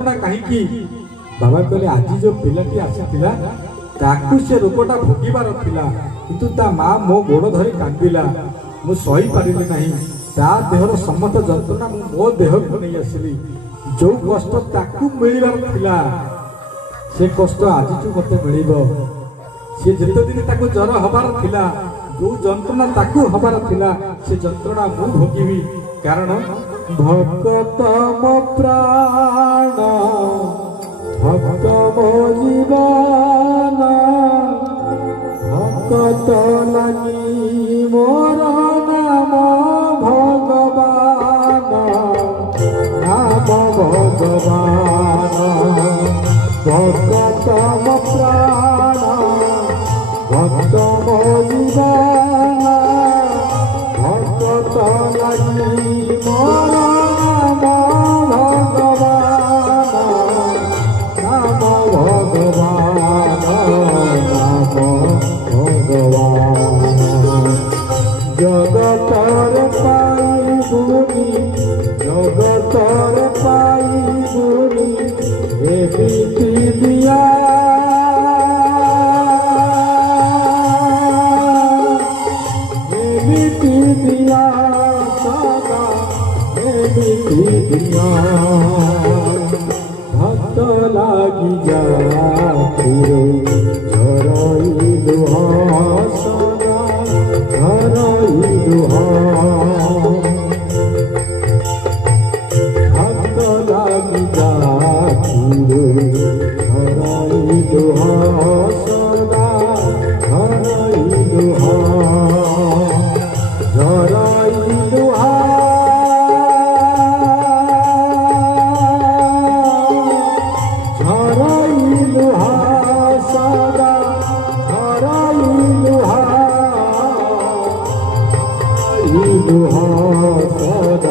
कहीं बाबा कहले आज जो पिलाटी आसीला ताकू से रोगटा भोगिबार थिला किंतु ता मां मो गोड़ धरी कांदिला मु सही पारिली नहीं ता देहर समस्त जंत्रणा मु मो देह को नहीं आसली जो कष्ट ताकू मिलिबार थिला से कष्ट आज जो मते मिलिबो से जेते दिन ताकू जर हबार थिला जो जंत्रणा ताकू हबार थिला से जंत्रणा मु भोगिबी कारण भक्त मो प्राण भक्त मो जीवन भक्त लगी मोर नाम भगवान नाम भगवान भक्त मो प्राण भक्त मो जीवन भक्त लगी मोर जगतर पाई बुनी एबिति दिया सदा एबिति दिया भक्त लागी जा झरई दुहासना झरई दुहा भक्त लागी जा झरई दुहासना झरई दुहा झरई दुहा सदा